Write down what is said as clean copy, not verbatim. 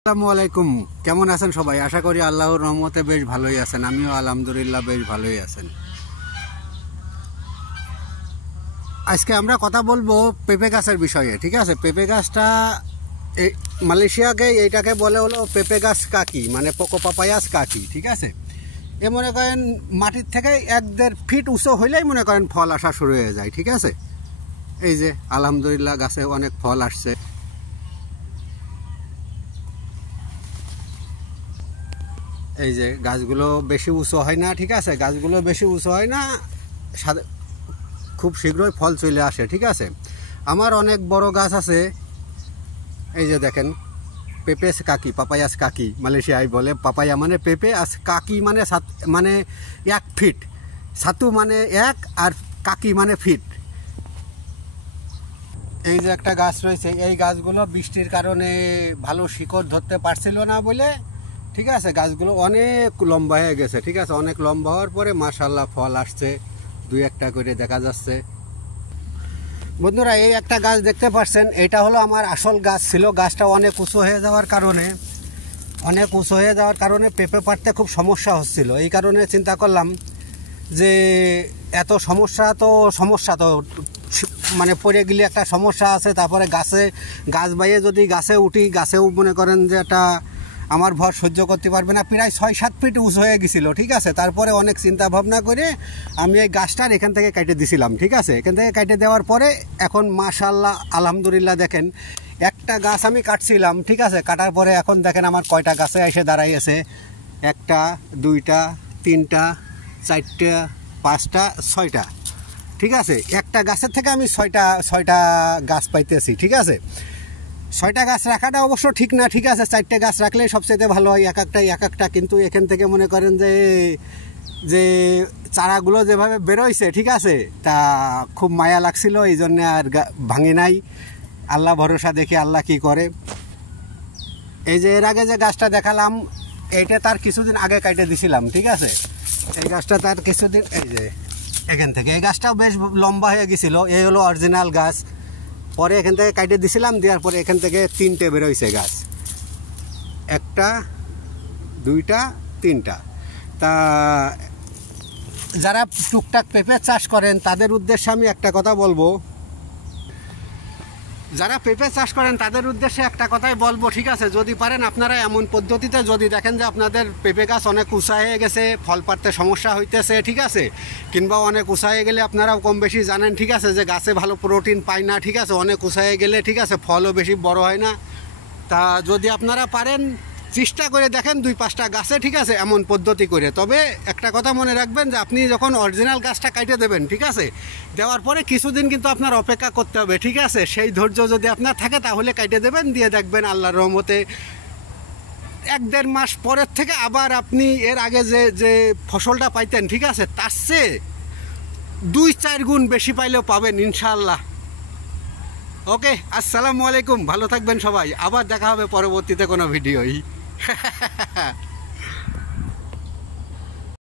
আসসালামু আলাইকুম। কেমন আছেন সবাই? আশা করি আল্লাহর রহমতে বেশ ভালোই আছেন। আমিও আলহামদুলিল্লাহ বেশ ভালোই আছেন। আজকে আমরা কথা বলবো পেঁপে গাছের বিষয়ে। ঠিক আছে, পেঁপে গাছটা মালয়েশিয়াকে এইটাকে বলে হলো পেঁপে গাছ কাকি, মানে পোকো পাপায়াস কাকি। ঠিক আছে, এ মনে করেন মাটির থেকে 1-1.5 ফিট উঁচু হইলেই মনে করেন ফল আসা শুরু হয়ে যায়। ঠিক আছে, এই যে আলহামদুলিল্লাহ গাছে অনেক ফল আসছে। এই যে গাছগুলো বেশি উঁচু হয় না। ঠিক আছে, গাছগুলো বেশি উঁচু হয় না, খুব শীঘ্রই ফল চলে আসে। ঠিক আছে, আমার অনেক বড় গাছ আছে। এই যে দেখেন পেঁপে কাকি, পাপায়াস কাকি মালয়েশিয়ায় বলে। পাপায়া মানে পেঁপে, আর কাকি মানে মানে 1 ফিট, ছাতু মানে 1 আর কাকি মানে ফিট। এই যে একটা গাছ রয়েছে, এই গাছগুলো বৃষ্টির কারণে ভালো শিকড় ধরতে পারছিল না বলে, ঠিক আছে, গাছগুলো অনেক লম্বা হয়ে গেছে। ঠিক আছে, অনেক লম্বা হওয়ার পরে মাশাআল্লাহ ফল আসছে, 2-1টা করে দেখা যাচ্ছে। বন্ধুরা, এই একটা গাছ দেখতে পাচ্ছেন, এটা হলো আমার আসল গাছ ছিল। গাছটা অনেক উঁচু হয়ে যাওয়ার কারণে পেঁপে পাড়তে খুব সমস্যা হচ্ছিল। এই কারণে চিন্তা করলাম যে এত সমস্যা তো মানে পড়ে গেলে একটা সমস্যা আছে। তারপরে গাছ বাইয়ে যদি গাছে উঠি, গাছেও মনে করেন যে একটা আমার ভর সহ্য করতে পারবে না। প্রায় 6-7 ফিট উঁচু হয়ে গেছিল। ঠিক আছে, তারপরে অনেক চিন্তা ভাবনা করে আমি এই গাছটার এখান থেকে কেটে দিছিলাম। ঠিক আছে, এখান থেকে কেটে দেওয়ার পরে এখন মাশাআল্লাহ আলহামদুলিল্লাহ দেখেন একটা গাছ আমি কাটছিলাম। ঠিক আছে, কাটার পরে এখন দেখেন আমার কয়টা গাছে এসে দাঁড়াইছে। 1টা 2টা 3টা 4টা 5টা 6টা। ঠিক আছে, একটা গাছের থেকে আমি 6টা গাছ পাইতেছি। ঠিক আছে, 6টা গাছ রাখাটা অবশ্য ঠিক না। ঠিক আছে, 4টে গাছ রাখলে সবচেয়ে ভালো হয়, এক একটা। কিন্তু এখান থেকে মনে করেন যে চারাগুলো যেভাবে বেরোইছে, ঠিক আছে, তা খুব মায়া লাগছিল, এই জন্যে আর ভাঙি নাই। আল্লাহ ভরসা, দেখি আল্লাহ কি করে। এই যে এর আগে যে গাছটা দেখালাম, এইটা তার কিছুদিন আগে কাটে দিছিলাম। ঠিক আছে, এই গাছটা তার কিছুদিন, এই যে এখান থেকে এই গাছটাও বেশ লম্বা হয়ে গেছিল। এই হলো অরিজিনাল গাছ। পরে এখান থেকে কাটে দিছিলাম, দেওয়ার পরে এখান থেকে 3টে বেরোইছে গাছ, 1টা 2টা 3টা। তা যারা টুকটাক পেঁপে চাষ করেন তাদের উদ্দেশ্যে আমি একটা কথা বলবো। একটা কথাই বলবো, ঠিক আছে, যদি পারেন আপনারা এমন পদ্ধতিতে, যদি দেখেন যে আপনাদের পেঁপে গাছ অনেক উঁচা হয়ে গেছে, ফল পাড়তে সমস্যা হইতেছে, ঠিক আছে, কিংবা অনেক উঁচা হয়ে গেলে আপনারাও কম বেশি জানেন, ঠিক আছে, যে গাছে ভালো প্রোটিন পায় না। ঠিক আছে, অনেক উঁচা হয়ে গেলে, ঠিক আছে, ফলও বেশি বড় হয় না। তা যদি আপনারা পারেন চেষ্টা করে দেখেন 2-5টা গাছে, ঠিক আছে, এমন পদ্ধতি করে। তবে একটা কথা মনে রাখবেন যে আপনি যখন অরিজিনাল গাছটা কাটে দেবেন, ঠিক আছে, দেওয়ার পরে কিছুদিন কিন্তু আপনার অপেক্ষা করতে হবে। ঠিক আছে, সেই ধৈর্য যদি আপনার থাকে তাহলে কাটে দেবেন, দিয়ে দেখবেন আল্লাহর রহমতে 1-1.5 মাস পরের থেকে আবার আপনি এর আগে যে ফসলটা পাইতেন, ঠিক আছে, তার চেয়ে 2-4 গুণ বেশি পাইলেও পাবেন ইনশাআল্লাহ। ওকে, আসসালামু আলাইকুম, ভালো থাকবেন সবাই। আবার দেখা হবে পরবর্তীতে কোনো ভিডিওই।